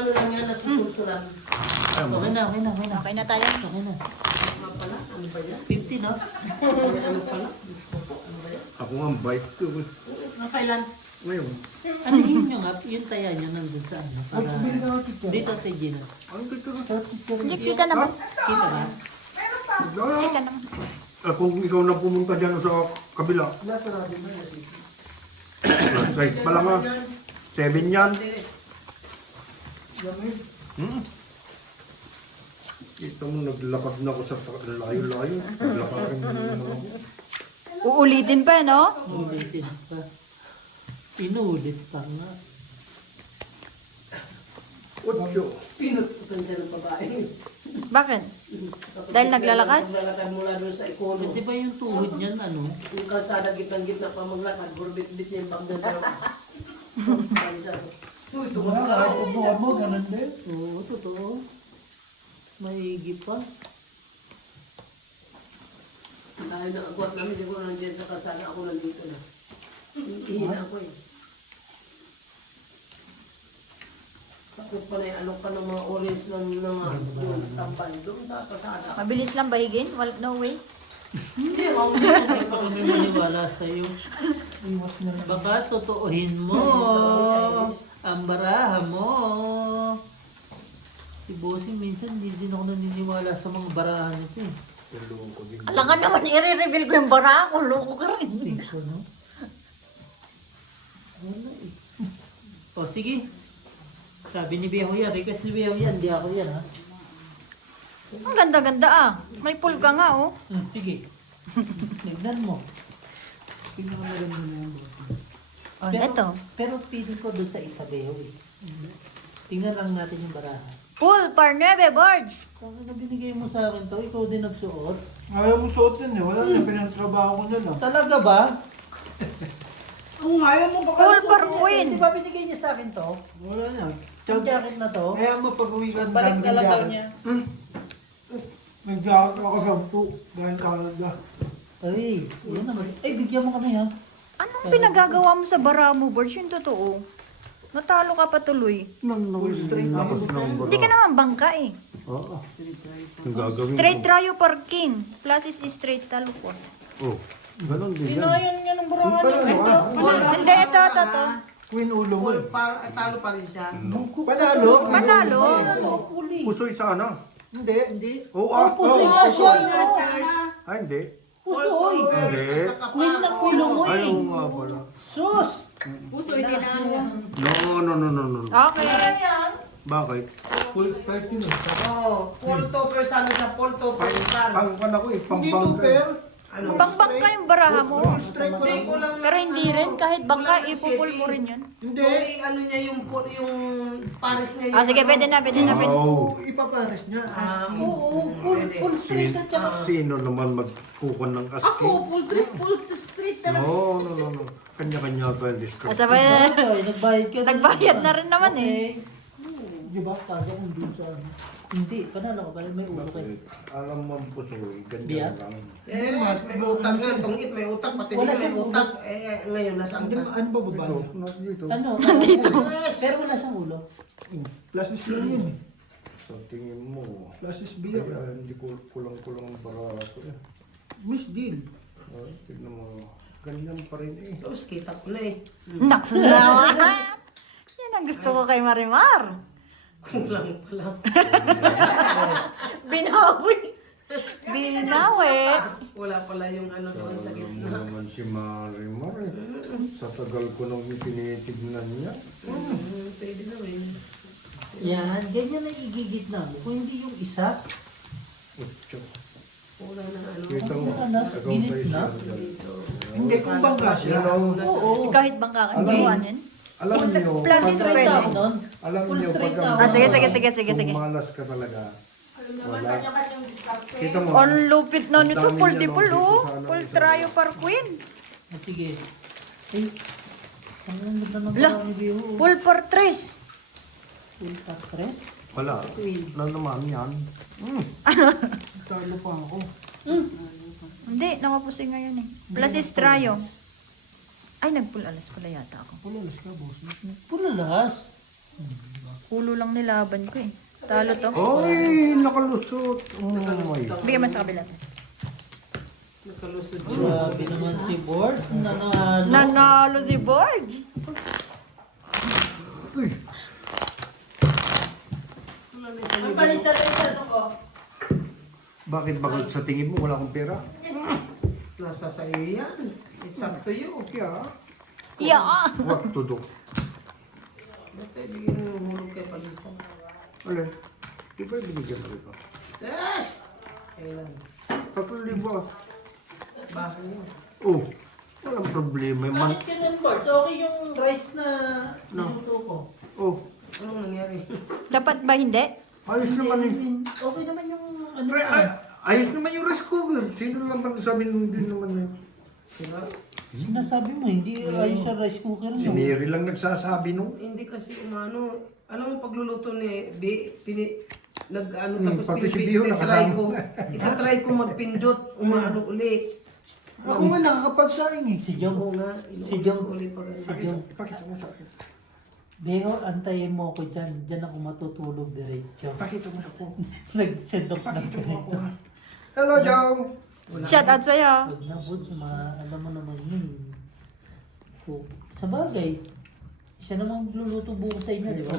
ano lang yan, nasusulan. Okay na. Okay na tayo. Okay na. Ano pala? Ano ba yan? 50, no? Ano pala? Gusto ko. Ano ba yan? Ako nga ang bike ko. Kailan? Ngayon. Ano yun nyo nga? Yung taya nyo nandun sa ano? Para... Dito, Ate Gina. Ang dito na. Hindi, kita naman. Kita na? Kita naman. Kung ikaw na pumunta dyan sa kabila. Size pa lang ah. 7 yan. Ito mo, naglakad na ako sa layo-layo. Naglakarin mo naman ako. Uulitin pa, no? Ulitin pa. Inulit pa nga. 8. Pinututan siya ng babae. Bakit? Dahil naglalakad? Naglalakad mula doon sa ikono. Di ba yung tuhod niyan, ano? Yung kalsada, gitnang-gitna pa maglakad. Burbit-bit niya yung bagdang pero. Uy, tumag ka. Mo, ganun din. Oo, totoo. Maigi pa. Tayo na agwat namin, hindi ko nandiyan sa kalsada. Ako nandito na. Ihina ako eh. Tapos pa na yung ano pa ng mga orange ng mga doon, tambay. Doon sa kalsada. Mabilis lang bahigin? No way. Hindi, ako Hindi pa kami maniwala sa'yo. Iwas na lang. Baka totoohin mo. Ang baraha mo. Si Bossing minsan hindi din ako naniniwala sa mga barahan nito eh. Alangan naman, i-reveal ko yung bara ko. Loko ka rin. Siko, no? Wala eh. O sige. Sabi ni Beho yan, request ni Beho yan, di ako yan ha. Ang ganda-ganda ah. May pool ka nga oh. Sige. Tignan mo. Tignan mo na rin mo yan. Oh, eto. Pero pili ko doon sa isa Beho eh. Tingnan lang natin yung baraha. Pool, par 9, Barge. Kung ano binigay mo sa akin to, ikaw din nagsuot. Ayaw mo suot yun eh. Wala na, pinagtrabaho ko na lang. Talaga ba? Oo, ayaw mo pa Pool par Di queen. ba binigay niya sa akin to? Wala na. Yung jacket na to? Kaya mo pag-uwi ka Balik na lang daw niya. Nag-jacket ako 10 dahil Canada. Ay, yun naman. Ay, bigyan mo kami ha. Anong pinagagawa mo sa bara mo, Barge? Yung totoo. Natalo ka pa tuloy. Full straight lang. Tapos ng Hindi ka naman bangka eh. Oo. Yung gagawin Straight ko. rayo parking. Plus is straight talo ko. Oh, ganun din yan. Yan ang burahan Hindi, ito. Queen ulo mo eh. Talo pa rin siya. Panalo. Panalo. Pusoy sana. Hindi. Oo, ah. Pusoy Oo. nga siya. Ay, hindi. Pusoy. Hindi. Queen na queen mo Ay, eh. oo nga pala. Sus! Pusoy din na ano. No. Okay. Bakit? Full straight yun eh. Oo. Full topper sana siya. Full topper. Ang kan ako eh, Hindi pang-bangka. to pair. Ano? Bangbang ka yung baraha mo. Straight pa lang. Pero hindi rin. Kahit bangka, ipupul mo rin yun. Hindi. Hindi. Ano niya yung pares niya. Ah, sige, pwede na. Wow. Ipapares niya. ASCII. Oo, full straight at saka. Sino naman magkukuha ng aski? Full dress, full street talaga. No. Kanya-kanya pa yung discount. Asa ba yan? Bagay, nagbayad ka na. Nagbayad na rin naman eh. Di ba? Taga kung dun sa ano. Hindi, panalo ka pala may ulo kayo. Alam mo ang pusoy, Biyak? ganyan lang. Yes, may utang nga. Tungit may utang. Pati Wala hindi may siyang utang. Ngayon, nasaan Ano ka? ano ba baba? Dito. Ano? Nandito. Pero wala siyang ulo. Plus is lang yun eh. Sa tingin mo, Plus is beer. kaya hindi ko kulang-kulang ang barato eh. Miss Deal. Tignan mo, ganyan pa rin eh. Tapos kita ko na eh. Naks naman. Yan ang gusto ko kay Marimar. Kulang pala. Binawi. Binawi. Wala pala yung ano doon sa Alam mo gitna. naman si Marimar eh. Sa tagal ko nang tinitignan niya. Pwede na rin. Yan, ganyan na igigit na mo. Kung hindi yung isa, Utso. Wala na ano. Kita mo, Ano na? agaw Ginit tayo na? siya dyan. Hindi, kung bangga siya. Yan ang, oo. Kahit bangka ka, hindi mo yan. alam niyo, Plus Full is straight pwede. ako nun. alam Full niyo, straight pag na ang ako. Sige. pumalas ka talaga. Wala. Kita mo, Ang lupit na nito, Ang dami full niya di nung full dito oh. sa ano, Full isa. trayo par queen. Sige. Ay, ang ganda ng Lah. parang ni Biho. Full par tres. Full patres. wala. Wala naman yan. Talo pa ako. Hindi, nakapusing ngayon eh. Plus is trayo. Ay, nagpul alas pala yata ako. Pulalas ka, boss. Pulalas. Ulo lang nilaban ko eh. Talo to. Ay, nakalusot. Oh my. Bigyan mo sa kabila. Nakalusod. Grabe naman si Board. Nanalo. Nanalo si Borg. Uy, Ang palitan na isa ko. bakit sa tingin mo wala akong pera? Nasa sa iyo yan. It's up to you. Kaya, Yeah. what to do? Basta ibigay mo yung hulog kay Palisan. Alin? Di ba binigyan ko ito? Yes! Kailan? 3,000. Bahay yun. Oh, walang problema. Bakit ganun, Board? Okay yung rice na niluto ko. Oh, Anong nangyari? Dapat ba hindi? ayos naman eh. Okay naman yung ano. Ayos naman yung rice cooker. Sino naman sabi nung din naman yun? Sila? Sinasabi mo, hindi ayos sa rice cooker Si mo. Mary lang nagsasabi nung. Hindi kasi umano. Alam mo pagluluto ni nag-ano tapos pati si Biho itatry nakasama. ko. Itatry ko magpindot. Umano uli. Ako nga nakakapagsaing eh. Si Jong. Oo nga. Si Jong. Uli pa Si ganun. Jong. Pakita mo sa akin. Beo, antayin mo ako dyan. Dyan ako matutulog diretso. Pakita mo sa akin. Nag-send off ng Pakita mo ako. ganito. Hello, Jong. Shout out sa'yo. Huwag na, Bud. Alam mo naman yun. Oh, sa bagay, siya namang luluto bukas sa inyo, di ba?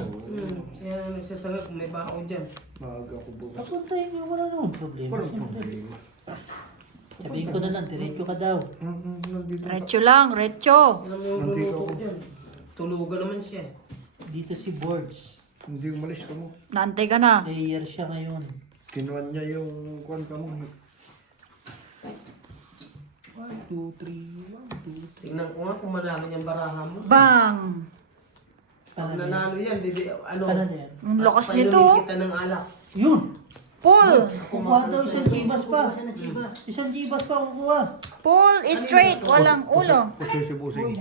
Kaya nagsasagot kung may bao dyan. Maaga ko bukas. Ako antayin niyo, wala naman problema. Walang Siyempre. problema. Sabihin ko na lang, diretso ka daw. Nandito ka. Recho lang, recho. Alam mo yung Nandito luluto ko ako. dyan. Tulugan naman siya. Dito si Boards. Hindi umalis ka mo. Naantay ka na. Player siya ngayon. Kinuha niya yung kwan ka mo. 1, 2, 3, 1, 2, 3. Tingnan ko nga kung manalo niyang baraha mo. Bang! Pag Panalo. nanalo yan, ano? Panalo yan. Ang lakas painumin nito. kita ng alak. Yun! Paul! Kukuha daw isang jibas pa. Isang jibas pa kukuha. Paul is straight. Walang ulo. Pusoy si Busing.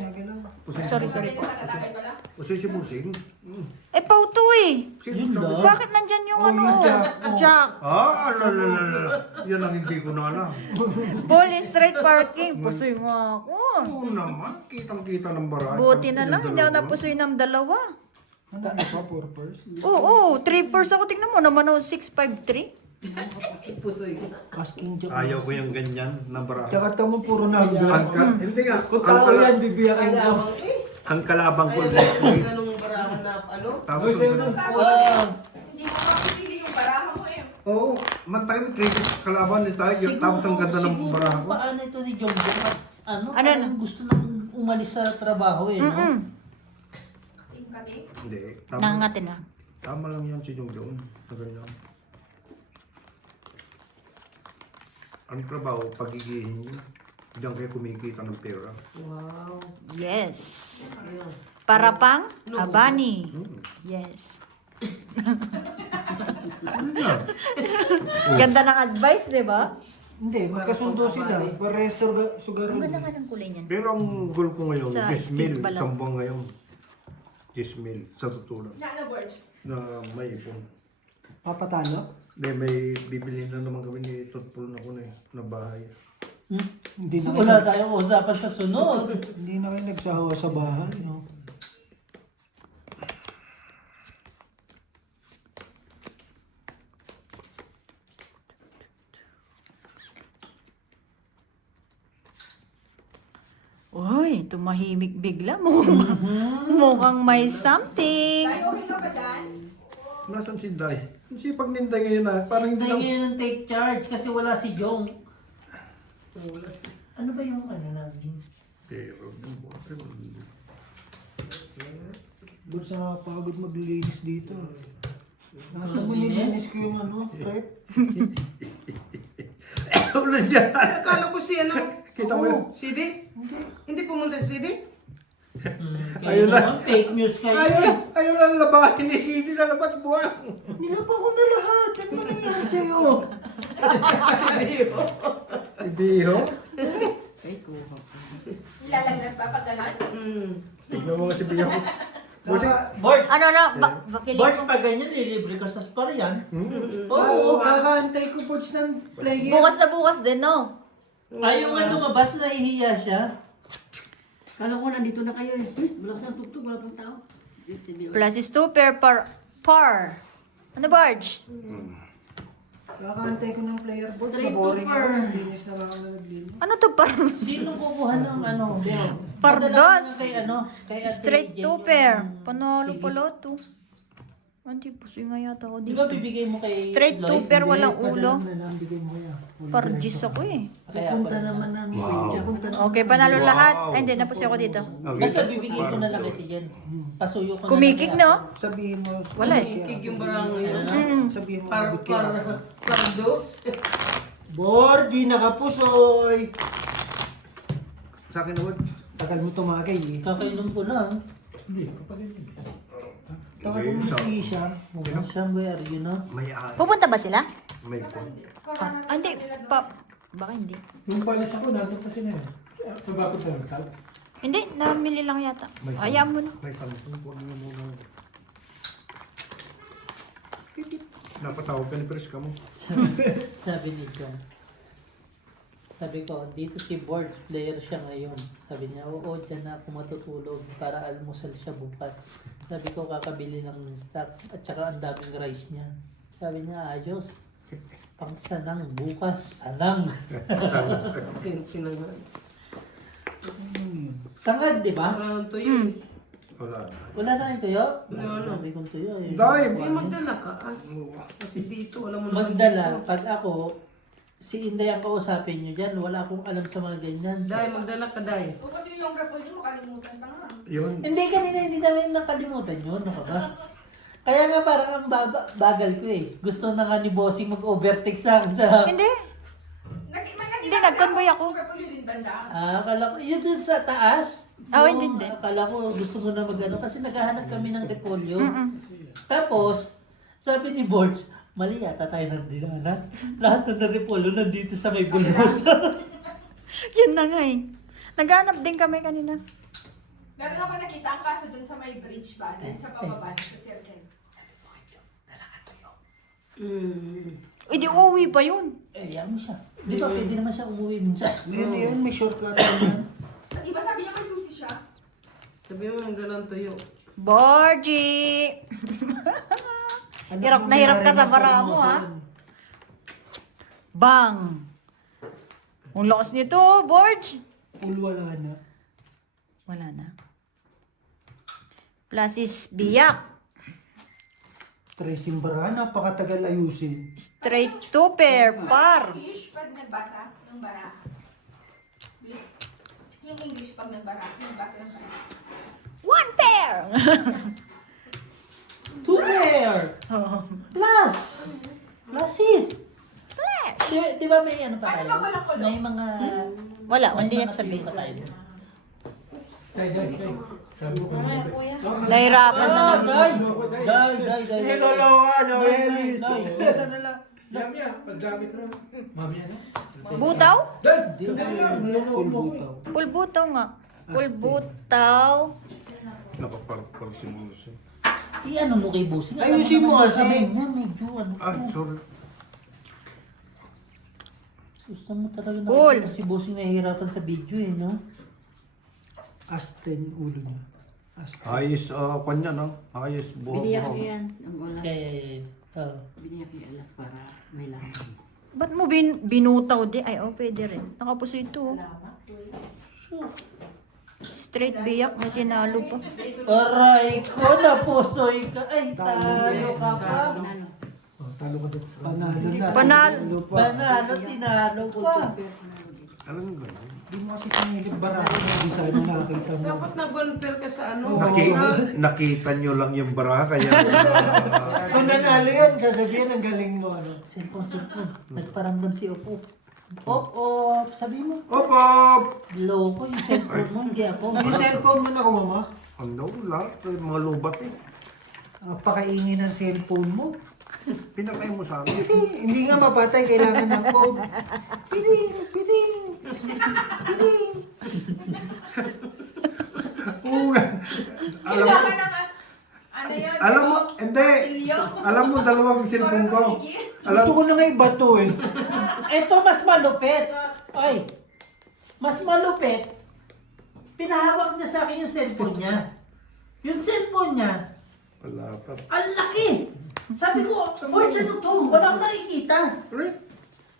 Sorry, sorry po. Pusoy si Busing. Eh, Pau to eh. Sino Yun sabi? lang. Bakit nandyan yung ano? Jack. Ah, ala. Yan ang hindi ko na alam. Paul is straight parking. Pusoy nga ako. Oo naman, kitang-kita ng baray. Buti na lang, hindi ako napusoy ng dalawa. Ano pa, purpose? Oo, 3 purse ako. Tingnan mo naman, 653. Pusoy. Asking joke. Ayaw ko yung ganyan na barahay. Tsaka ito mo puro number. Hindi nga. Kung tao yan, bibiyakin Kaya ko. bang Ang kalabang ko. Kaya ganung baraha na ano? Tapos ang Hindi mo makikili yung baraha mo eh. Oo, matay mo kritis kalaban ni Tiger. Tapos ang ganda ng siguro baraha ko. paano ito ni Jong Jong? Ano? Ano Parang gusto nang umalis sa trabaho eh, no? Team kami. Hindi. Tama, Nangangatin na. tama lang yan si Jong Jong. Sa ganyan. Ang trabaho, pagigihin niyo. Diyan kayo kumikita ng pera. Wow. Yes. Ayun. Para pang Habani. Yes. Ganda ng advice, di ba? Hindi, magkasundo sila. Pares Ang sugaron. ganda nga ng kulay niyan. Pero ang goal ko ngayon, Sa 10 mil, stick pa lang. isang buwan ngayon. 10 mil, sa totoo lang. Na Borge. Na may ipon. Papatalo? May bibili na naman kami ni Totpol na ko na na bahay. Hindi na Wala tayong usapan sa sunod. Hindi na kayo nagsawa sa bahay, no? Uy, tumahimik bigla. Mukhang may something. Tayo, okay ka ba dyan? Nasaan si Day? Kasi pag ninday ngayon na, parang hindi Tayo lang. ngayon ang take charge kasi wala si Jong. Ano ba yung ano namin? Pero, Doon sa pagod maglinis dito. Nakita mo nilinis ko yung ano, stripe? ulan dyan. Akala ko si ano? Kita mo yun? CD? Hindi pumunta si CD? Kaya Ayun na. naman, fake news kayo. Ayaw lang labahin ni Cindy sa labas buwan. Nilapa ko na lahat. Ano ba nangyari sa'yo? Hindi ho? Nilalagdag ba pag ganon? Tignan mo kasi biyak ko. Busing. Bort, Ano na? Bakili Bort, mo? pag ganyan, lilibre ka sa Sparian. Oo, kakaantay ko po ng player. Bukas na bukas din, no? Ay, yung nga lumabas, nahihiya siya. Kala ko nandito na kayo eh. Wala kasang tugtog, wala pang tao. Plus is 2 pair par. Ano, Barge? Kakantay ko ng player board. Straight Boring to ako. par. Linis na lang ako naglinis. Ano to par? Sino kukuha ng ano? Pardos. Padala ko na kay ano? Kay Ate Straight Jen 2 yung pair. ano, Panalo sige. pala to. Hindi, pusoy nga yata ako Di dito. ba bibigay mo kay Straight Lloyd? 2 pair, walang Padala ulo. na lang, bigay mo kaya. Pargis ako eh. Kaya Punta pala. naman ng Wow. punta naman Okay, ng- panalo Wow. lahat. Ay, hindi, napusoy ako dito. Basta bibigay ko na lang kay Jen. Pasuyo ko na Kumikig, lang. no? Sabihin mo. Wala eh. Kikig yung barangay yun. Sabihin mo. Pardos. Borgi, nakapusoy. Sa akin naman. Tagal mo tumagay eh. Kakainom ko lang. Tagal mo si Siyam. Siyam, where are you, no? May Pupunta ba sila? may kon. Ah, hindi. Baka hindi. Yung palis ako, nandun kasi na yun. Sa bakod sa Rizal. Hindi, namili lang yata. Hayaan mo na. May Samsung. Huwag mo muna. Napatawag ka ni Preska mo. Sabi ni John. Sabi ko, dito si board player siya ngayon. Sabi niya, oo, dyan na ako matutulog para almusal siya bukas. Sabi ko, kakabili lang ng stock at saka ang daming rice niya. Sabi niya, ayos. Pang sanang bukas. Sanang. Sinangan. Sangad, di ba? Parang tuyo. Wala. Wala na kayong tuyo? Wala na. Sabi kong tuyo eh. Dahil. Hindi magdala ka. Kasi dito, alam mo naman Magdala, dito. pag ako, si Inday ang kausapin nyo dyan, wala akong alam sa mga ganyan. Dahil magdala ka, Day. O kasi yung repol nyo, makalimutan pa nga. Yun. Hindi, kanina hindi namin nakalimutan yun. Ano ka ba? Kaya nga parang ang bagal ko eh. Gusto na nga ni Bossing mag-overtake sa akin sa... Hindi. Hindi, nag-convoy ako. Yung repol yun din banda. Akala ko, yun dun sa taas. Ah, Yung hindi. Akala ko gusto mo na mag-ano kasi naghahanap kami ng repolyo. Mm-mm. Tapos, sabi ni Borge, mali yata tayo ng dinana. Lahat ng repolyo nandito sa may bulsa. Yun na nga eh. Naghanap din kami kanina. Meron ako nakita ang kaso dun sa may bridge ba? Dun sa pababa, sa circle. Eh, di uwi pa yun. Eh, yan mo siya. Di ba pwede naman siya umuwi minsan? Yun, may shortcut naman. At di ba sabi niya may susi siya? Sabi mo, magdala ng tuyo. Borgie! Ano Hirap na hirap ka sa bara mo, ha? Bang! Ang lakas nito, Borge! Full wala na. Wala na. Plus is biyak. Tracing barahan, napakatagal ayusin. Straight 2 pair, par. English pag nagbasa ng bara. Yung English pag nagbasa ng bara. 1 pair! 2 pair! Plus! Pluses! Di ba may ano pa Ano tayo? ba walang kolong? May mga... Wala, may hindi niya mga sabihin. pa tayo. Chay. Sabi ko na Nahirapan na Ah, naman. Day. Niloloka, no? Day. Isa na lang. Yamya, paggamit na. Mamaya na. Butaw? Dad! Pulbutaw nga. Pulbutaw. Nakaparpar si Musa. I-ano mo kay Bossing? Ayusin mo kasi. Sabi niya, medyo ano. Ah, sorry. Gusto mo talaga Cool. nakikita si Bossing nahihirapan sa video eh, no? Asten ulo niya. Asten. Ayos, kanya no? Ayos, buhok. Biniyak niya yan ng olas. Oh. Biniyak niya alas para may laman. Ba't mo binutaw di? Ay, oh, pwede rin. Nakapuso ito. Straight biyak, may tinalo pa. Aray ko, napusoy ka. Ay, talo ka pa. Talo ka dito sa Panalo na. Panalo. Panalo, tinalo pa. Alam mo gano'n? Hindi mo kasi sinilip barahan. Hindi sana nakakita mo. Dapat nag-volunteer ka sa ano. Nakita nyo lang yung bara, kaya... Kung nanalo yan, sasabihin ang galing mo. Ano? Cellphone. Nagparamdam si Opo. Opo, sabi mo. Opop! Loko yung cellphone mo, hindi ako. Yung cellphone mo nakuha mo? Ano, lahat. Mga lubat eh. Napakaingay ng cellphone mo. Pinatay mo sa akin. Hindi nga mapatay, kailangan ng code. Piling! Kailangan ng ano yun? Alam mo, hindi. Martilyo? Alam mo, dalawang cellphone ko. Gusto ko na nga ibato eh. Ito mas malupit. Ay, mas malupit. Pinahawak niya sa akin yung cellphone niya. Yung cellphone niya, Wala pa. ang laki! Sabi ko, Borge, ano to? Wala akong nakikita.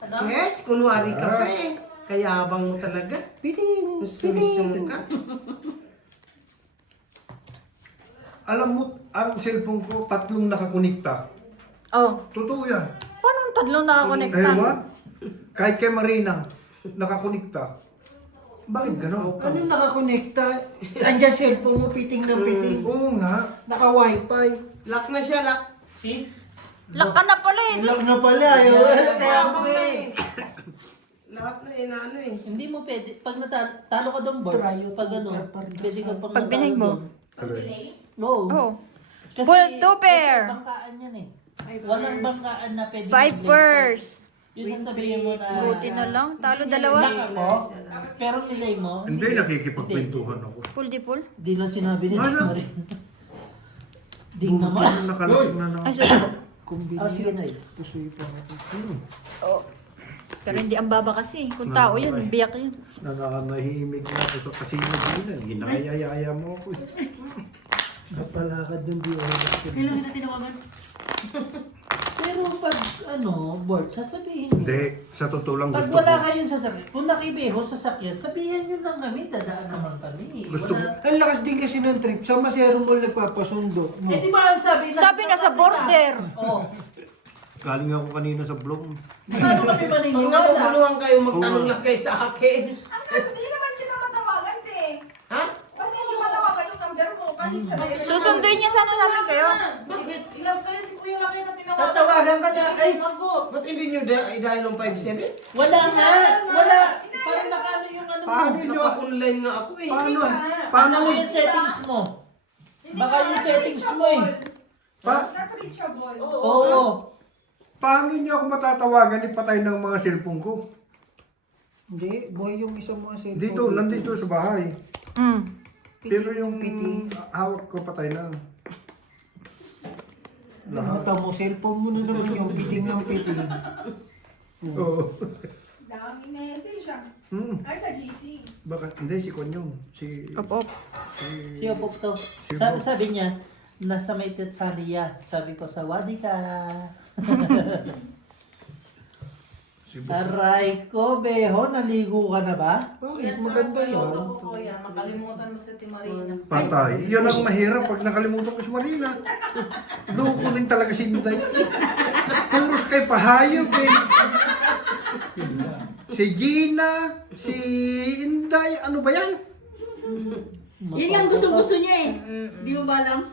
Ano? Yes, kunwari ka pa eh. Kayabang mo talaga. Piting! Sumisyon ka. Alam mo, ang cellphone ko, 3 nakakonekta. Oh, Totoo yan. paano ang tatlong nakakonekta? Ewan. Kahit kay Marina, nakakonekta. Bakit gano'n? Anong nakakonekta? Andiyan cellphone mo, piting ng piting. Oo nga. Naka-wifi. Lock na siya, lock. See? Lock ka na pala eh. Ilang na pala, ayaw. Kayabang lang eh. Lahat na inaano eh. Hindi mo pwede, pag natalo ka doon, Borge, Try it pag ano, over. pwede ka pang Pag binag mo. Oo. Oh. Kasi Full two-pair. bangkaan yan eh. Walang bangkaan na pwede. 5 pairs. Yung sasabihin mo na, Buti na lang. Talo dalawa. lock ako, pero nilay mo. Hindi, nakikipagkwentuhan ako. Full di full. Di lang sinabi ni Ano? Marin. Ding naman. Ano nakalagay na na? Ay, so, Sige na eh. Pusoy pa ako. oh. Pero hindi ang baba kasi. Kung tao yan, biyak yan. Nananahimik na ako sa kasino din. Ginayayaya mo ako. Napalakad doon di oras. Kailan kita tinawagan? Pero pag ano, Bort, sasabihin mo. Hindi, sa totoo lang Pag gusto wala ko. kayong sasabihin, kung nakibeho sa sakyan, sabihan nyo lang kami, dadaan naman kami. Gusto Wala. Ang lakas din kasi ng trip. Sa Masero Mall nagpapasundo. Eh di ba ang sabi na Sabi na sa border. Oo. Galing ako kanina sa vlog. Paano kami Pag maniniwala? nakukuluhan kayo, magtanong lang kayo sa akin. Ang kaso, di naman kita matawagan, te. Ha? Bakit hindi matawagan yung number mo? Palit sa layo. Susunduin niya sana namin kayo. Bakit? Ilang kayo si Kuya Laki na tinawagan? Tatawagan ka na, ay, Ba't hindi nyo i-dial ng 57? wala nga, wala. Parang nakano yung ano mo. Paano nyo? Naka-online nga ako eh. Paano? Paano Paano mo yung settings mo? Baka yung settings mo eh. Not reachable. Oo. Paano niyo ako matatawagan? Ipatay ng mga cellphone ko. Hindi, boy yung isang mga cellphone. Dito, nandito sa bahay. Mm. Pero yung piting. hawak ko patay na. Nakata mo, cellphone mo na naman yung piting ng piting. Oo. Daming message ah. Ay, sa GC. Bakit? Hindi, si Konyong. Si... Op, op. Si Opop to. Si Sabi, Opop. sabi niya, nasa may Tetsania. Sabi ko, sa Wadi ka. Si Boss. Aray ko, Beho, naligo ka na ba? Bakit? Maganda yan. Kuya, makalimutan mo sa Timarina. Patay. Yan ang mahirap pag nakalimutan ko si Marina. Loko rin talaga si Inday. Puros kay pahayop eh. Si Gina, si Inday, ano ba yan? Yun nga ang gusto niya eh. Di mo ba alam?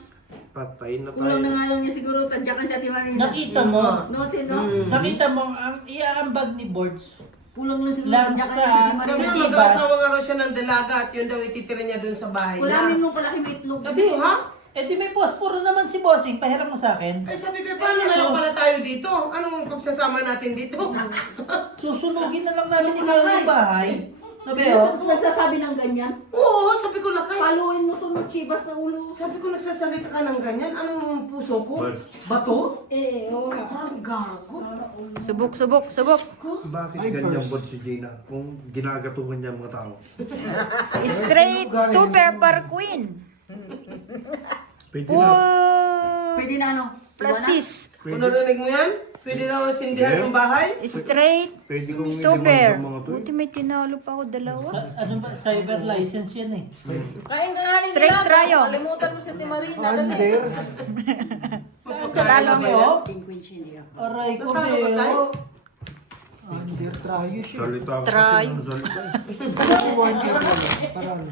Patay na Kulang na tayo. nga lang niya siguro. Tadya ka si Ate Marina. Nakita mo, Note, no? nakita mo, ang iaambag ni Boards. Kulang lang siguro. Lang Tadya ka sa- niya si Ate Sabi Marina. niya, mag-aasawa nga raw siya ng dalaga at yun daw ititira niya dun sa bahay Kulamin niya. mo palaki may itlog. Sabi ko, ha? Eh di may posporo naman si Bossing, pahiram mo sa akin. Ay sabi ko, paano na lang pala tayo dito? Anong pagsasama natin dito? Susunugin na lang namin yung bahay. No, Beho? Nagsasabi ng ganyan. Oo, sabi ko lakay. Paluin mo to ng chibas sa ulo. Sabi ko nagsasalita ka ng ganyan. Anong puso ko? Bad. Bato? Eh, oo nga. Ang gago. Subok, subok, subok. Bakit ganyan bot si Gina? Kung ginagatuhan niya ang mga tao. Straight 2 pair per queen. Pwede na. Pwede na ano? Plus Iwanan? 6. Kung narinig mo yan, pwede na sindihan ng bahay? Straight Pwede kong 2 pair. mga to. Buti may tinalo pa ako dalawa. Ano ba, cyber license yan eh. Kain ka nga rin Straight tryo. Kalimutan mo si Timarina. Under. Talo mo. Pinkwinch hindi ako. Aray ko, Nasaan ka ba, Tay? Beho. Under tryo siya. Salita ka Try. kasi ng salita. Pagkakuhan ka pala. Para ano.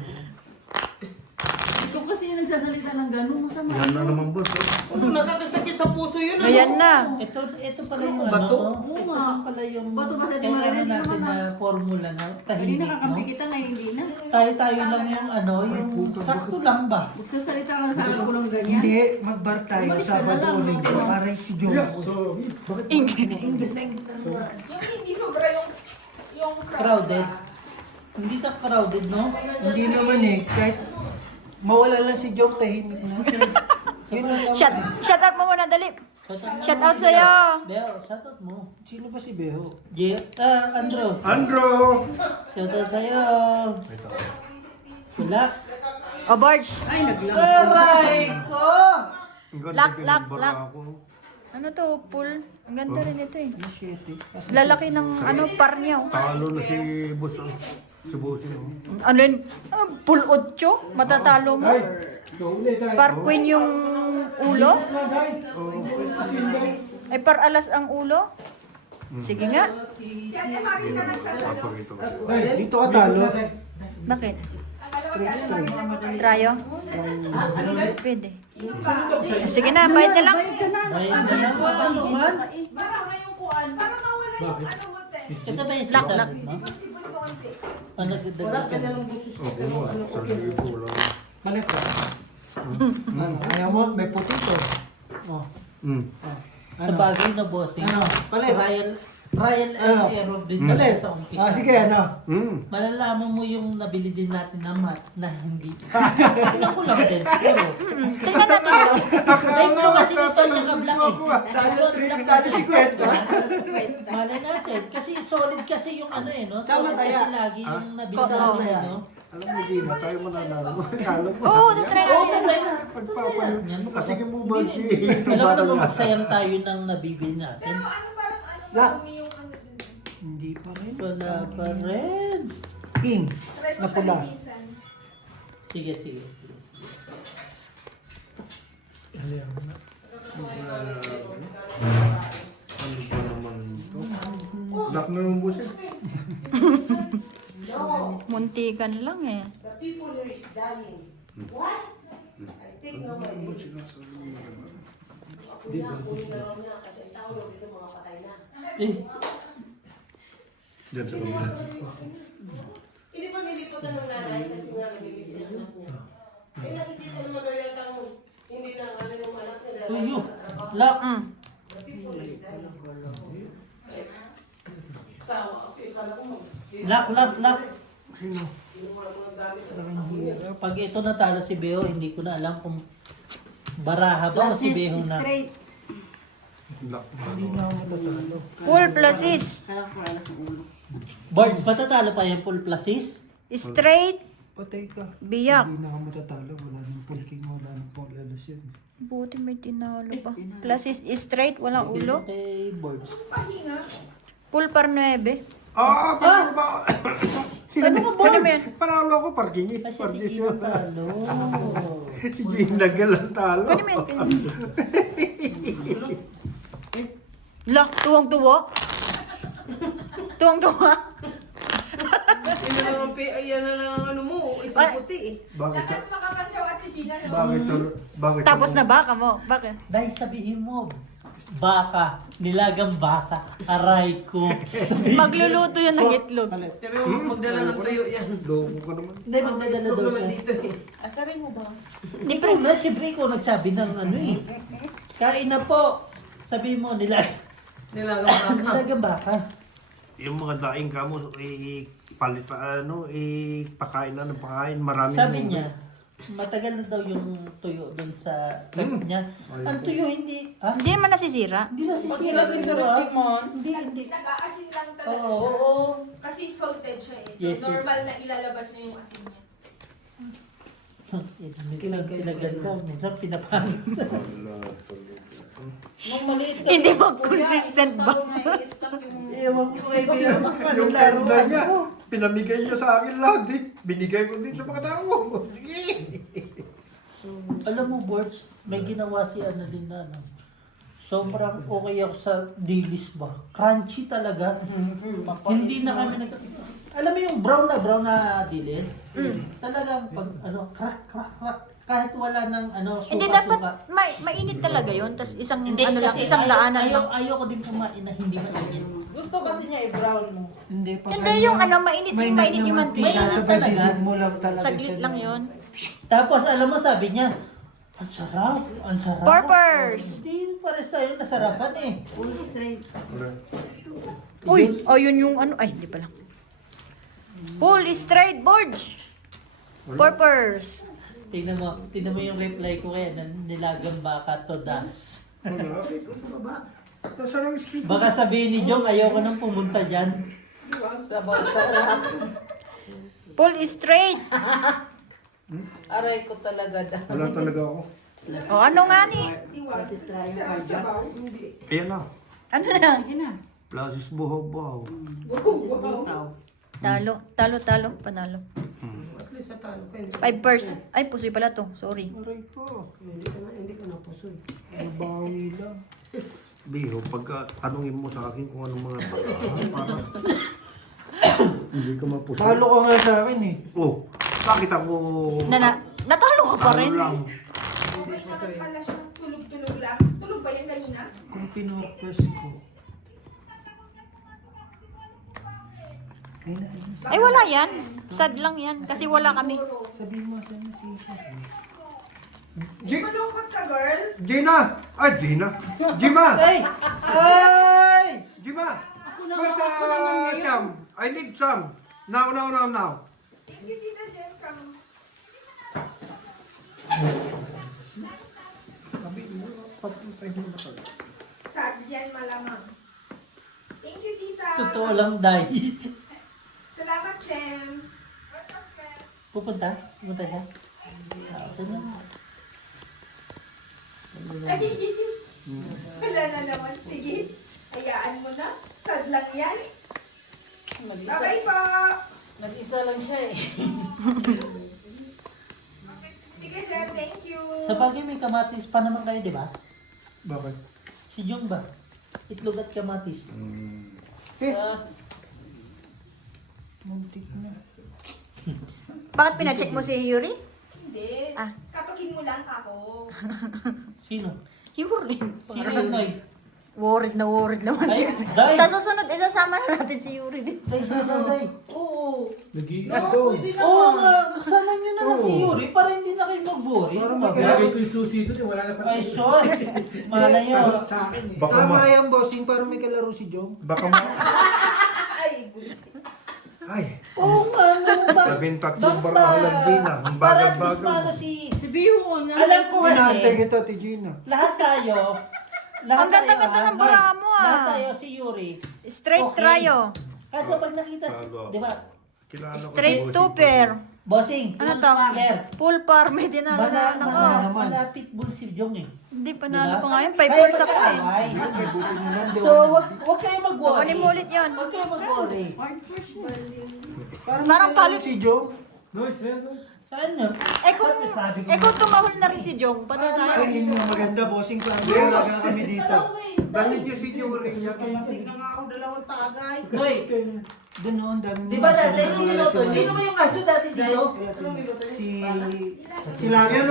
Ikaw kasi yung nagsasalita ng gano'n. Masama. Yan na naman boss. Ano, nakakasakit sa puso yun. Ano? Ayan na. Ito pala yung Bato? ano. Oo Ito nga. lang pala yung Bato ba sa kailangan Timarina? Hindi natin naman na formula na Hindi tahimik, no? nakakampi kita ngayon, hindi na. Tayo lang yung ano, yung sakto lang ba? Magsasalita ka sa alam ko ng ganyan. Hindi, magbar tayo. Umalis ka na Sabado lang, ulit. no? Para si John. Bakit? Ingit na ingit na. Yung hindi sobra yung Crowded. Hindi ka crowded, no? Hindi naman eh. Kahit mawala lang si John, tahimik na. Yun lang naman. Shout out mo muna, dali. Shout out sa'yo. Beo, shoutout mo. Sino ba si Beho? Andrew. Andro! Shoutout sa'yo. Wala. O, Barge. Aray ko! Lock, lock, lock. Ano to, pool? Ang ganda rin ito eh. Lalaki ng ano, par niya. Oh. Talo na si Boss. Si Boss yun. Ano yun? Pool 8? Matatalo mo? Par queen yung ulo? Ay, par alas ang ulo? Sige nga. Si Ate Marie na nagsasalong. Dito ka talo. Bakit? Trayo? Pwede. Sige na, bayad na lang. Bayad na lang. Ano man? Marama yung kuan. Para mawala yung ano mo, te. Ito ba yung Lock, sinasabi lock. mo? Possible mo konti. Ano dagdag Wala ka? ka na lang busos ko. Ano, Sa okay. libo lang. Malit ka. Ayaw mo, may puti to. Oh. Sa bagay na bossing. Ano? Palit. Trial Ano? and error din Malit. sa umpisa. Sige, ano? Malalaman mo yung nabili din natin na mat na hindi. Tingnan ko lang din siguro. Tingnan natin ito. Like ko kasi nito siya ka-black eh. Talo si Kwento. Malay natin. Kasi solid kasi yung ano eh, no? Tama Solid kasi tayo. lagi yung nabili Oo. sa atin eh, no? Alam mo, Gina, tayo mananalo. Kalo mo. Oo, try natin. Try na. Pagpapalit. Kasi mo ba si... Alam mo naman magsayang tayo ng nabibili natin. Pero ano parang ano, Lock. dumi yung ano dun. Hindi pa rin. Wala pa rin. King. Try mo Na pula. siya linisan. Sige, sige. Ano ba naman ito? Lock na yung Boss. Muntikan lang eh. The people here is dying. What? I think no, my baby. Ako na, kunin na lang niya kasi ang tao yung dito mga patay na. Eh, Diyan sa kabila. Hindi pa nilipot na ng nanay kasi nga nabilis yung anak niya. Eh nakikita naman na yata hindi na alin yung anak nila. uyo. Lock. The people is dying. Tawa, okay, kala ko Lock. kinuha mga gamit sa Pag ito natalo si Beo, hindi ko na alam kung baraha ba o si Beo na. Lock. Hindi na ako matatalo. Pool plus is. Bard, patatalo pa yung full pluses? Straight. Patay ka. Biyak. Hindi na ako matatalo. Wala nang full king. Wala nang full lalas yun. Buti may tinalo pa. Plus is straight, walang ulo. Kay Bard. Pahinga. Pool par 9. Paano ba? Ano mo yan? Panalo ako, parking eh. Kasi Parking hindi siya. mo talo. Si Gina ang talo. Kunin mo yan. La, tuwang-tuwa. Tuwang-tuwa. Yan na lang, yan na lang ang ano mo, isang puti eh. Bakit siya? Lakas makapantsaw Ate Gina. no? Bakit siya? Bakit siya? Tapos na baka mo. Bakit? Dahil sabihin mo, baka, nilagang baka, aray ko. Magluluto yan ng itlog. Sabi mo, magdala ng tuyo yan. Loko ka naman. Hindi, magdadala Huwag daw naman siya. dito eh. Asarin mo ba? Ikaw na, siyempre ikaw nagsabi ng ano eh. Kain na po. Sabi mo, Nilagang baka. nilagang baka. Yung mga daing ka mo, palit pa pakain na ng pakain. Maraming Sabi niya, matagal na daw yung tuyo dun sa niya. Ang tuyo hindi, Hindi naman nasisira. Hindi na Okay lang to sa recipe mo. Hindi. Nag-aasin lang talaga Oo, siya. oo. Kasi salted siya eh. So Yes, yes. normal na ilalabas niya yung asin niya. Minsan pinaganda, minsan pinapangit. Nung maliit ka, Hindi mag-consistent ba? Ewan ko kay Bea, yung panilaro kanda niya, ako. pinamigay niya sa akin lahat eh. Binigay ko din sa mga tao. Sige. Alam mo, Bords, may ginawa si ano din na, ano. Sobrang okay ako sa dilis ba? Crunchy talaga. Hindi na kami nag... Alam mo yung brown na dilis? Talagang pag ano, crack. Kahit wala ng ano, Hindi suka-suka. dapat mainit talaga yon. Tapos isang Hindi, ano lang, kasi isang daanan lang. Ayoko din kumain na hindi mainit. gusto kasi niya i-brown mo. Hindi pa. Hindi yung ano, mainit yung mantika. Mainit Sabay talaga. didid mo lang talaga. Saglit lang yon. Tapos alam mo, sabi niya, ang sarap, ang sarap. Purpose! Hindi, pares tayo nasarapan eh. Uy, yun yung ano. Ay, hindi pala. Pull straight board. Purpose. Tingnan mo yung reply ko kaya na nilagang baka to das. Nasarang street. Baka sabihin ni Jong, ayoko nang pumunta dyan. Sabaw sarap. Pull straight. Aray ko talaga. Wala talaga ako. O ano nga ni? Francis Try yung card. Ayan na. Ano na? Sige na. Plasis buhaw-buhaw. Francis Butaw. Talo. Panalo. At least sa talo kayo. 5 purse. Ay, pusoy pala to. Sorry. Aray ko. Hindi ko napusoy. Nabawi lang. Biho, pagka tanungin mo sa akin kung anong mga parang hindi ko mapusay. Talo ka nga sa akin eh. Oh, bakit ako... Natalo ka pa rin. lang. Okay naman pala siya. Tulog-tulog lang. Tulog ba yan kanina? Kung pinurpose ko. Ay, wala yan. Sad lang yan. Kasi wala kami. Sabi mo sana si Sha. Malungkot ka, girl. Gina! Ay, Gina! Jima! Ay! Ay! Jima! Where's Sam? I need some. Now. Thank you, Tita Jen. Come. Sad yan malamang. Thank you, Tita. Totoo lang, Day. Salamat, Jen. Pupunta siya. Ito na. Ay, wala na naman. Sige. Hayaan mo na. Sad lang yan. Bye-bye po. Nag-isa lang siya eh. Sige, Jen. Thank you. Sa bagay may kamatis pa naman kayo, di ba? Bakit? Si Jong ba? Itlog at kamatis. Muntik na. Bakit pinacheck mo si Yuri? Hindi. Ah. Katukin mo lang ako. Sino? Yuri. Sino yung Noy? Worried naman Ay, siya. Day! Sa susunod, isasama na natin si Yuri dito. Day, sino Day? Oo. Nag-iisa doon. Oo nga, kasama nyo na lang si Yuri para hindi na kayo mag-worry. Lagi ko yung susi doon, wala na pa. Ay, sorry. Malay nyo. Sa akin eh. Baka Tama yan, bossing, para may kalaro si Jong. Baka mo... Ay, Oo nga, no. labing-tatlong barahalan Gina. Ang Para at least bagal-bagal paano mo. si... Si Biho nga. Alam ko Hinahantay kasi, kita, Tijina. lahat tayo... Ang ganda-ganda ng bara mo, ah. Lahat tayo si Yuri. Straight Okay. tryo. Kaso pag nakita, di ba? Kilala ko si Straight Bossing to pair. Bossing, Ano to? Claire. Full par. May dinalo na ako. Malapit bull si Jong eh. Hindi pa Diba? nalo pa nga yun. 5 Kaya purse ako eh. magkaaway. So, wag kayo mag-worry. Kunin mo ulit yun. Wag kayo mag-worry. Parang palit. Si Jong. Noy, sa'yo, Noy. Saan nyo? Sabi ko Kung tumahol na rin si Jong, pati tayo. Ay, yun yung maganda, bossing. Kaya lang kami dito. Dahil niyo si Yuri niya. Lasing na nga ako dalawang tagay. Noy, Doon noon, dami di ba dati? Sino ba yung aso dati dito? Anong niluto niya? Si Lucky.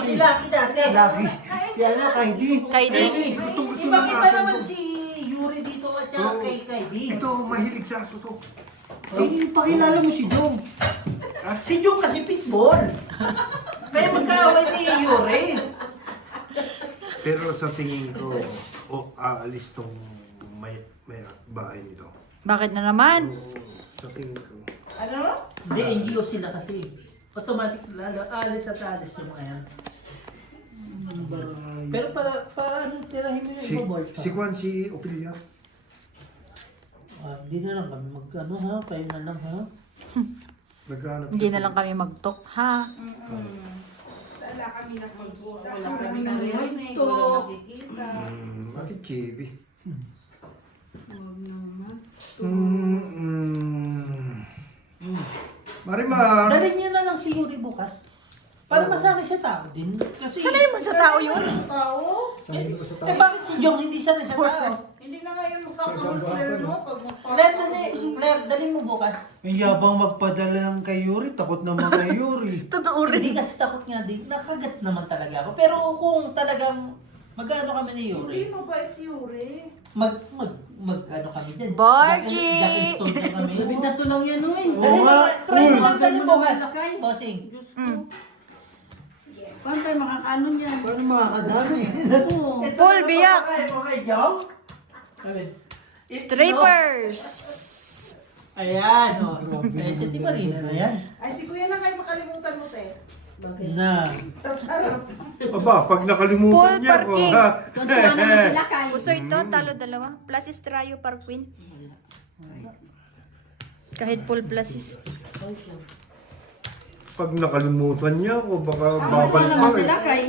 Si Lucky dati. Lucky. Si ano, Kaidi. Kaidi. Gusto Ibakita naman si Yuri dito at saka kay Kaidi. Ito, mahilig sa aso to. Ay, pakilala mo si Jong. Si Jong kasi pitbull. Kaya magkaaway ni Yuri. Pero sa tingin ko, aalis tong may bahay nito. Bakit na naman? Sa tingin ko. Ano? Hindi, NGO sila kasi. Automatic lalo, alis at alis yung mga yan. Pero paano tirahin mo yung balls pa? Si Juan, si Ophelia. Hindi na lang kami mag-ano ha, kayo na lang ha. Naghanap. Hindi na lang kami mag-talk, ha? Wala kami nakikita. Wala kami narinig. Wala nakikita. Bakit Chibi? Huwag naman. Marimar! Dalhin niyo na lang si Yuri bukas. Para masanay sa tao din. Kasi, Sanay naman sa tao yun. Tao? bakit si Jong hindi sanay sa tao? Hindi na nga yun magkakaroon mo pag Claire, dalhin mo bukas. Ang yabang magpadala ng kay Yuri. Takot naman kay Yuri. Totoo Hindi rin. kasi takot nga din. Nakagat naman talaga ako. Pero kung talagang mag-ano kami ni Hindi, Yuri, mabait si Yuri. mag-ano kami dyan. Bargie! Jack and Stone na kami. Labing-tatlo lang yan, Noy. Dali mo, try mo lang dali bukas. Lakay. Bossing. Paano tayo makakaano niyan? Paano makakadami? Oo. Full biyak. Okay, Jong? Trippers. Ayan, o. Eh, si Timarina na yan. Ay, si Kuya na kayo makalimutan mo, te. Na. Sa sarap. Aba, pag nakalimutan Full niya ko, parking. ha? Tuntuan naman sila kay. Puso ito, talo dalawa. Plus is tryo par queen. Kahit full plus is. Pag nakalimutan niya ako, baka Wala babalik naman balik. sila kay.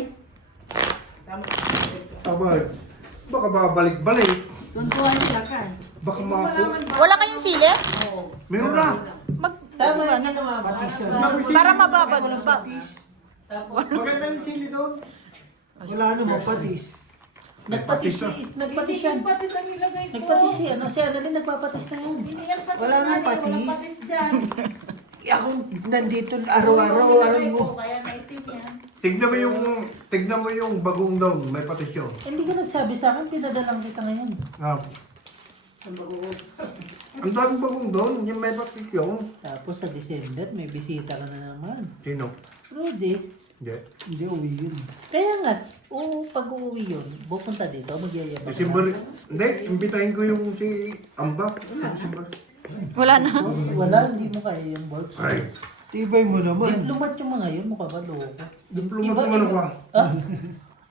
Baka babalik-balik. Tuntuhan sila kay. Baka mako. Wala kayong sili? Meron na. Mag, Tama yung ginawa mo. para mababag ba? Tapos, Maganda yung sili doon. Wala naman patis. nagpatis Hindi yan. yung patis ang nilagay ko. Nagpatis si Annalyn nagpapatis na yan. Hindi yan patis. Wala nga Nani, patis. Walang patis dyan. Ako nandito araw-araw, alam mo. Kaya naitim yan. Tignan mo yung bagong doon, may patisyon. Hindi ka nagsabi sa akin, pinadalang kita ngayon. Ah. Ang daming bagong doon, yung may patisyon. Tapos sa December, may bisita ka na naman. Sino? Rudy. Hindi. Hindi uwi yun. Kaya nga, pag uuwi yun, pupunta dito, magyayabang. December. Hindi, imbitahin ko yung si Amba. Sa December. Wala na. Wala, hindi mo kaya yung board. Ay, Tibay mo naman. Diplomat yung mga yun, mukha ba loko? diplomat naman ako. Ah?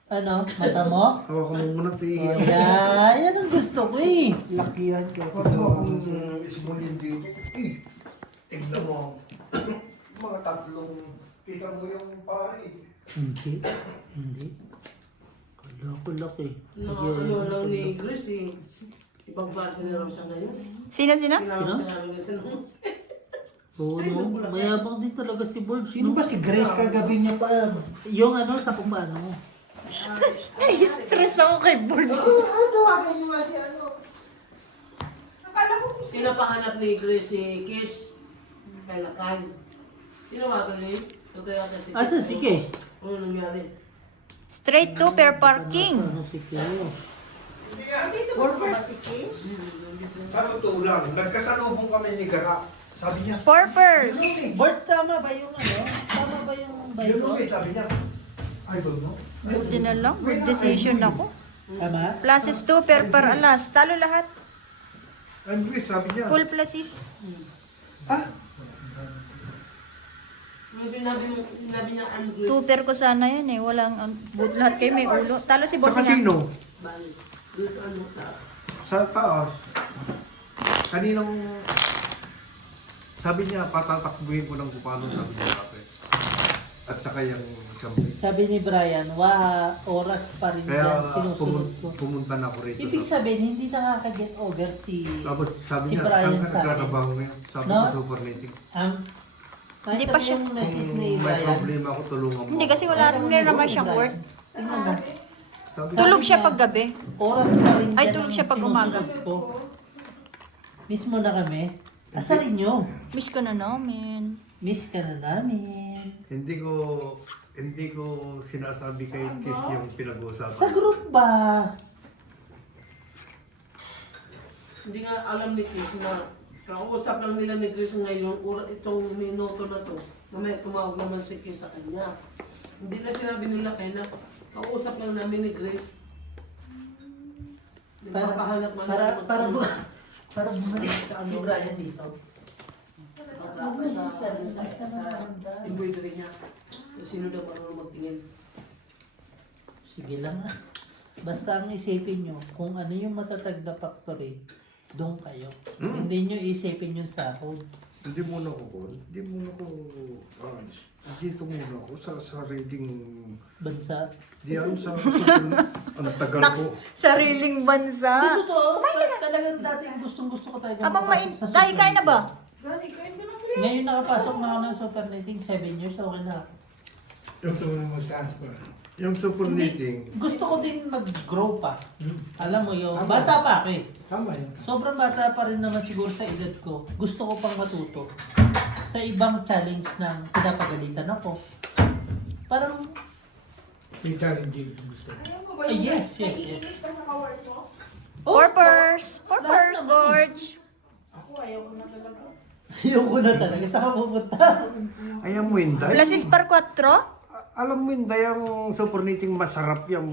Ano? Mata mo? Hawakan mo muna ti. Oh, yan ang gusto ko eh. Lakihan ka. Huwag mo akong ismulin dito. Eh, tignan mo. Mga tatlong, kita mo yung pari. Hindi. Hindi. Kala ko laki. Ano lang ni Grace eh. Ibang klase na raw siya ngayon. Sino? Kailangan na siya nung... Oo, no. Mayabang din talaga si Board. Sino ba si Grace kagabi niya pa? Yung ano, sa kumano mo. Stress ako kay Board. Tawagin mo nga si ano. Akala ko kung Pinapahanap ni Grace si Kish. Kay Lakay. Sino ba ito ni? Ito kaya kasi... Asa si Kay? Ano nangyari? Straight to per parking. Ano si Kay? dito ba sa Batiki? Sa totoo lang, nagkasalubong kami ni Gara. Sabi niya, Purpose. Board, tama ba yung ano? Tama ba yung yun bayo? sabi niya. I don't know. Buti na lang. Good decision ako. Tama? Pluses 2 per alas. Talo lahat. And Chris, sabi niya. Full pluses. Yung sinabi niya ang Grace. 2 per ko sana yan eh. Walang, lahat kayo may ulo. Talo si Sa Boss niya. casino, Bali. Dito ano ta. sa taas, kaninang sabi niya, patatakbuhin ko ng kupano, sabi niya kapit. At saka yung kamay. Sabi ni Brian, oras pa rin Kaya yan. Sinusunod ko. pumunta na ako rito. Ibig sabihin, hindi nakaka-get over si... Tapos sabi Si niya, Brian saan ka sa akin. nagtatrabaho ngayon? Sabi No? ko, supernating. Hindi pa siya- Yung message ni May Brian. problema ako, tulungan mo. Hindi kasi wala rin naman siyang work. Tingnan mo. Sabi Tulog siya pag gabi. Oras pa rin Ay, yan tulog ang siya pag umaga. sinusunod ko. Mismo na kami. Asarin nyo. Miss ko na namin. Miss ka na namin. Hindi ko sinasabi kay Kiss yung pinag-uusapan. Sa group ba? Hindi nga alam ni Kish na kausap lang nila ni Grace ngayon itong minuto na to. Na may tumawag naman si Kish sa kanya. Hindi na sinabi nila kaya na kausap lang namin ni Grace. Nagpapahanap man namin Para bumalik si Brian dito. sa embroidery niya. Kung sino daw marunong magtingin. Sige lang ah. Basta ang isipin nyo, kung ano yung matatag na factory, doon kayo. Hindi nyo isipin yung sahod. Hindi muna ako, dito muna ako sa reading, Bansa. diyan sa ang tagal ko. Sariling bansa. Ito totoo. Talagang dati gustong-gusto ko talaga. Abang makapasok sa Dahil super kain na ba? Gani, kain ka na ko Ngayon nakapasok na ako ng supernating 7 years, okay na. Gusto mo na mag-transfer. Yung supernating, Gusto ko din mag-grow pa. Alam mo yung bata pa ako eh. Tama yun. Sobrang bata pa rin naman siguro sa edad ko. Gusto ko pang matuto sa ibang challenge ng pinapagalitan ako. Parang, Yung challenging gusto. Ayaw mo ba Ay, yung yes, yes, naiinit ka sa kawar mo? Purpose. Lahat naman Board. Ako, ayaw ko na talaga. yung ko na talaga. Saan ka pupunta? ayan mo Inday. Pluses per 4. Alam mo Inday, ang supernating masarap yung,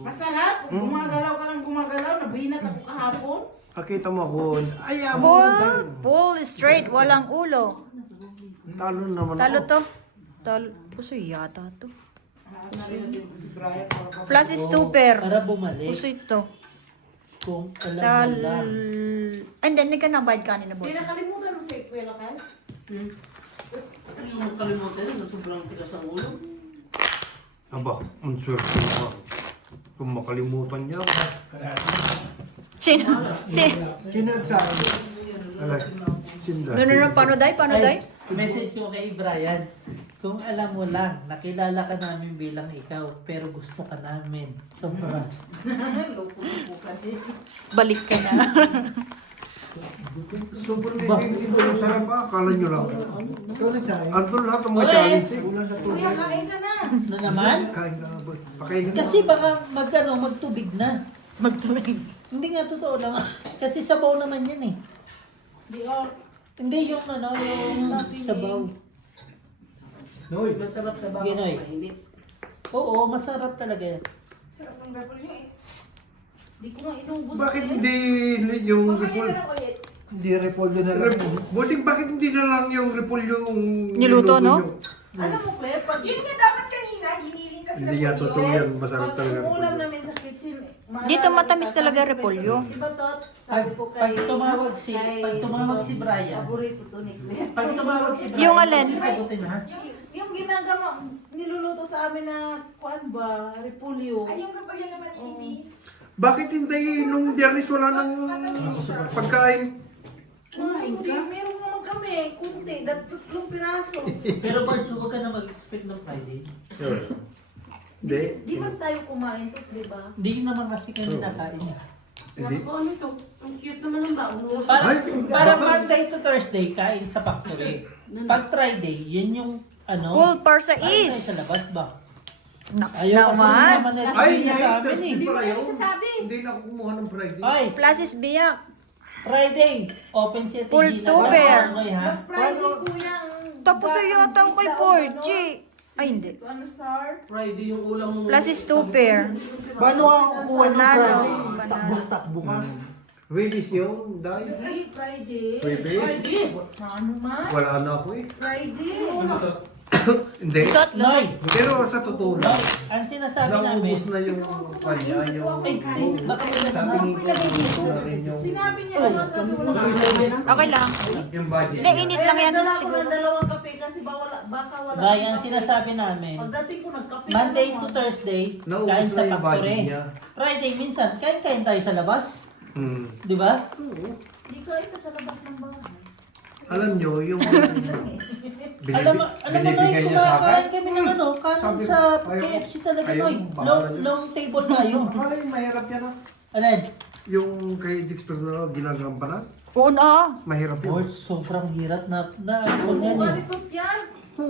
Masarap. Gumagalaw ka lang gumagalaw. Nabinat ako kahapon. nakita mo ako, ayan mo Inday. Full straight. Walang ulo. Talo naman Talo ako. to. Talo. Puso yata to. Narinig natin si Brian. Pluses 2 per. Para bumalik. Puso ito. Kung alam mo Tal... lang. And then, hindi ka nabayad kanina, boss. Hindi nakalimutan mo sa Kuya Lakay? Hindi mo kalimutan yun, na sobrang tigas ang ulo. Aba, ang swerte mo. Kung makalimutan niya. Sino? Sino nagsabi? Alay, sinda. No, paano day? Paano day? Message ko kay Brian. Kung alam mo lang, nakilala ka namin bilang ikaw, pero gusto ka namin. Sobra. Loko-loko ka din. Balik ka na. Sobrang hindi ko yung sarap pa. Akala nyo lang. Ikaw nagsabi? Andun lahat ng mga Oy! challenge. Ulan sa tubig. Kuya, kain ka na. Na naman? Kain ka na ba? Pakainin mo. Kasi baka magtubig na. Magtuloy. Hindi nga totoo lang. Kasi sabaw naman yan eh. Di or. Hindi yung yung sabaw. Noy, Masarap sa bawang Ginoy. mainit. Oo, masarap talaga yan. Sarap ng repolyo eh. Di ko nga inubos. Bakit eh. hindi yung Pakain repol? na lang ulit. Hindi repolyo na lang. Bossing, bakit hindi na lang yung repolyo yung Niluto, no? nyo? Alam mo, Claire, pag yun nga dapat kanina, hiniling kasi Hindi yan totoo yan. Masarap talaga. Pag ulam namin sa kitchen, Dito matamis talaga repolyo. Di ba, Tot? Sabi ko Pag kay... tumawag si Brian, Paborito to ni Claire. pag tumawag si Brian, Yung alin? sagutin ha? Yung ginagawa, niluluto sa amin na, kuan ba, repolyo. Ay, yung repolyo naman inipis. Bakit hindi nung Biyernes wala nang pagkain? Hindi, meron naman kami, kunti, 3 piraso. Pero Bart, huwag ka na mag-expect ng Friday. Hindi. Di ba tayo kumain to, di ba? Hindi naman kasi kayo nakain. Hindi. Sabi ko, ano ito? Ang cute naman ng baon. Para, Ay, para baka- Monday to Thursday, kain sa factory. Pag Friday, yun yung Cool par sa kain tayo is. sa labas ba? Naks Ayaw kasi naman. sumama na Ay, niya sa amin eh. Hindi mo na isasabi. Hindi na ako kumuha ng Friday. Ay, Plasis biyak. Friday, open si Full Tigina. tuber. Okay ha? Friday, kuya, Tapos ay yata ang kay Porgy. Ay, hindi. Ano, sir? Friday yung ulam mo. Plus is 2 pair. Paano ka kukuha ng Panalo. Friday? Panalo. Takbo-takbo ka. Willis yung dahil. Ay, Friday. Friday? Na ano man? Wala na ako eh. Friday. Hindi. Sot, Noy, Pero sa totoo lang, Noy, ang sinasabi namin, naubos na yung kanya, yung... ay, baka Sabi ni ko, naubos na rin yung... Sinabi niya naman, sabi wala ka. okay lang. Yung budget. Hindi, init lang yan. Dala ko Siguro. ng 2 kape kasi baka wala. Gaya ang kape. sinasabi namin, Pagdating ko nagkape. Monday na to naman. Thursday, Naubos kain na sa yung budget factory. niya. Friday, minsan, kain tayo sa labas. Di ba? Di ko ay sa labas ng bahay. Alam nyo, yung... Alam mo, Noy, kumakain kami ng kanon Sabi ko, sa ayaw- KFC talaga, ayaw, Noy. bahala dyan. Long table tayo. Akala yung mahirap yan ah. Alin? Yung kay Dexter na ginagampanan, Oo na. mahirap Boy, yun. sobrang hirap na ano yan Kung eh. ganito yan.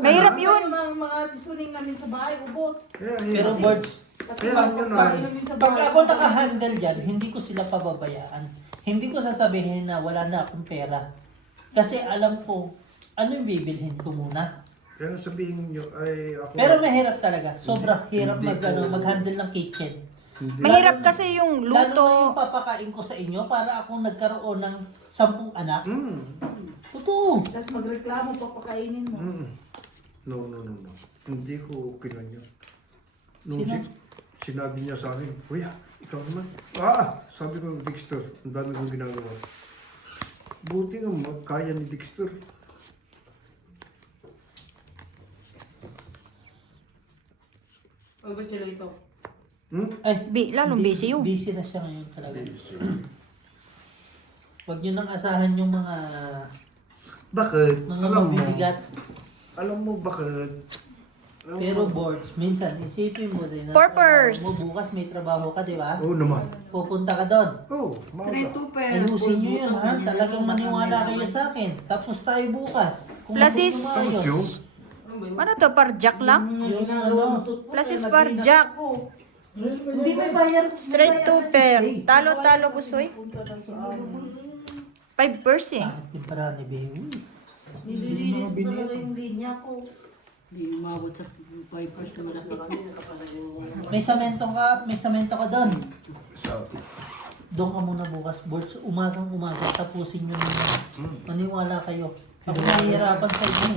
Mahirap yun. Mga sisuning namin sa bahay, ubos. Kaya Pero hirap. boards, Kaya yun na. Pagkain namin sa pag bahay. ako naka-handle dyan, hindi ko sila pababayaan. Hindi ko sasabihin na wala na akong pera. Kasi alam ko, ano yung bibilhin ko muna. Kaya sabihin nyo, ay ako... Pero mahirap talaga. Sobrang hirap Hindi ko- mag-handle ng kitchen. Hindi. Mahirap kasi yung Lalo na yung luto. papakain ko sa inyo para ako nagkaroon ng 10 anak. Totoo. Tapos magreklamo, papakainin mo. No. Hindi ko kinanya. Nung Sino? sinabi niya sa akin, Kuya, ikaw naman. Sabi ko, Dexter, ang dami kong ginagawa. Buti nga magkaya ni Dexter. Ano ba sila ito? Ay, Lalong hindi- busy yun. Busy na siya ngayon talaga. Huwag nyo nang asahan yung mga Bakit? Alam mo, mabibigat. bakit? Pero boards, minsan isipin mo din na Purpose. trabaho mo bukas may trabaho ka, di ba? Oo naman. Pupunta ka doon. Straight to pair. Ayusin nyo yun ha. Talagang maniwala kayo sa akin. Tapos tayo bukas. Kung Plus gusto is- nyo Tapos maayos. yun, Ano to, parjak lang? Yung ano, Plus is parjak. hindi may bayar. Straight to pair. Talo-talo gusoy. Punta na sa amin. 5%. Bakit yung parani, baby? Nililinis ko talaga yung linya ko. Hindi umabot sa 5% na malaki. May samento ka doon. Doon ka muna bukas, boards. Umagang-umaga, tapusin nyo muna. Maniwala kayo. Ako nahihirapan sa inyo.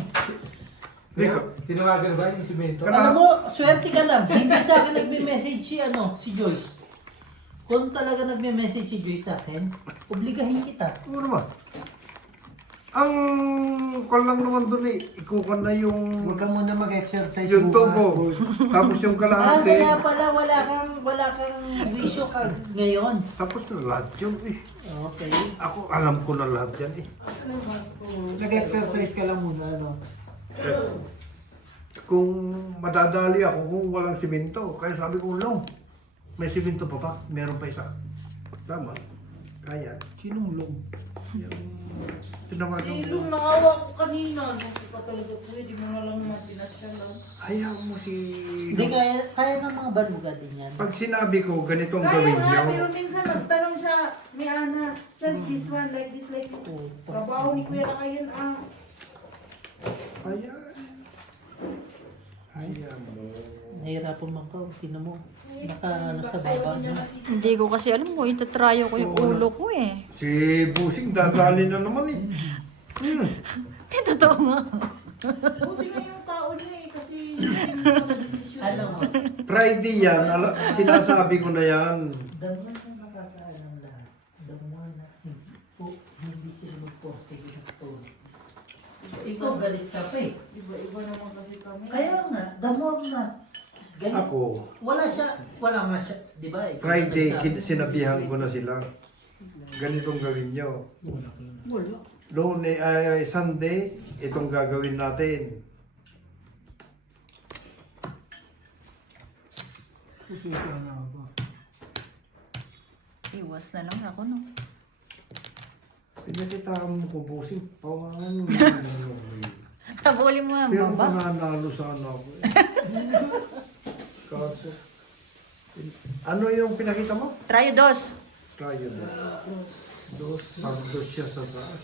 Tinawagan ba yung simento? Alam mo, swerte ka lang. Hindi sa akin nagme-message si Joyce. Kung talaga nagme-message si Joyce sa akin, obligahin kita. Oo naman. Ang kwan lang naman doon eh, ikuha na yung Huwag ka muna mag-exercise yung bukas, tubo. boss. Tapos yung kalahati. kaya pala wala kang wisyo ka ngayon. Tapos na lahat yun eh. Okay. Ako alam ko na lahat yan eh. Nag-exercise ka lang muna, ano? Kung madadali ako kung walang simento, kaya sabi ko, Long, may simento pa ba? Meron pa isa. Tama. Kaya. Sinong long? Tinawagan ko. Ilong nakawa ko kanina. Hindi pa talaga pwede mo na lang naman pinasya lang. Ayaw mo si... Hindi, kaya ng mga banuga din yan. Pag sinabi ko, ganitong Kaya gawin nga, niyo. pero minsan nagtanong siya, may Ana, just this one, like this, like this. Trabaho ni Kuya Raka yun, Ayan. Ayaw mo. Nahirapan man ka, tingnan mo. Nasa baba na. Hindi ko kasi alam mo, itatryo ko yung ulo ko eh. Si Busing, dadali na naman eh. Hindi, totoo nga. Buti nga yung tao niya eh, kasi hindi sa desisyon. Alam mo, Friday yan, sinasabi ko na yan. damuhan na nakakaalam lahat. Damuhan na hindi sila magporsige ng tulog. Ikaw galit ka pa eh. Iba-iba naman kasi kami. Kaya nga, damuhan na. Ganyan. Ako, Wala nga siya, di ba? Ikaw Friday, nagsabi. sinabihan ko na sila. Ganitong gawin nyo. Wala. Sunday, itong gagawin natin. Kasi ito na ba? Iwas na lang ako, no? Pinakitaan mo ko, Busing. Pawangan mo. Tabuli mo ang Pero baba. mananalo sana ako eh. Kaso, ano yung pinakita mo? Tryo dos. Tayo na. Dos siya sa taas.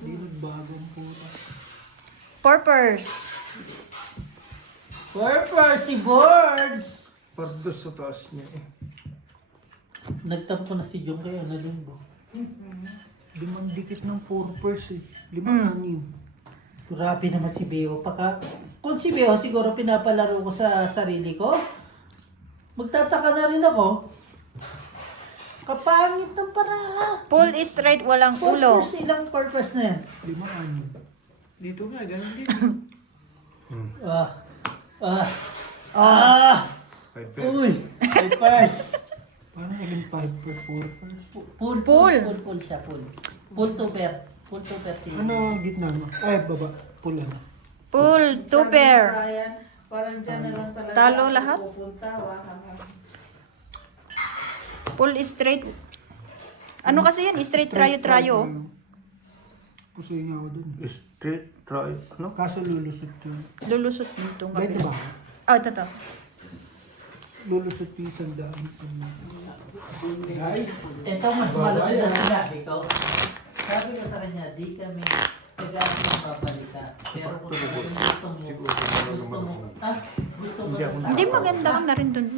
Hindi nagbagong puta. Purpose. Si Boards! Pardos sa taas niya eh. Nagtampo na si Jong kayo na linggo. Limang dikit ng purpose eh. Limang-anim. Grabe naman si Beo. Kung si Beo siguro pinapalaro ko sa sarili ko, magtataka na rin ako. Kapangit ng paraha. Pull is straight, walang ulo. Ilang purpose na yan? Limang-anim. Dito nga, ganun din. Uy! Purpose! Parang naging 5 per purpose. Pull siya, pull. Pull to pair. Pull to pair si Ano ang gitna mo? Ay, baba. Pula na. Pull, two pair. Brian, parang dyan na lang talaga. Talo ako lahat? pupunta, Pull is straight. Ano kasi yan? Straight tryo. Pusuin niya ako dun. Straight try. Ano? Kaso lulusot yun. Lulusot nitong Pwede kabila. ba? Oh, ito. Lulusot yung isang daan. Ito mas malapit na sinabi ko. Sabi ko sa kanya, di kami nag-aaral ng pabalita. Pero kung gusto mo, gusto mo, Hindi maganda ka na rin dun.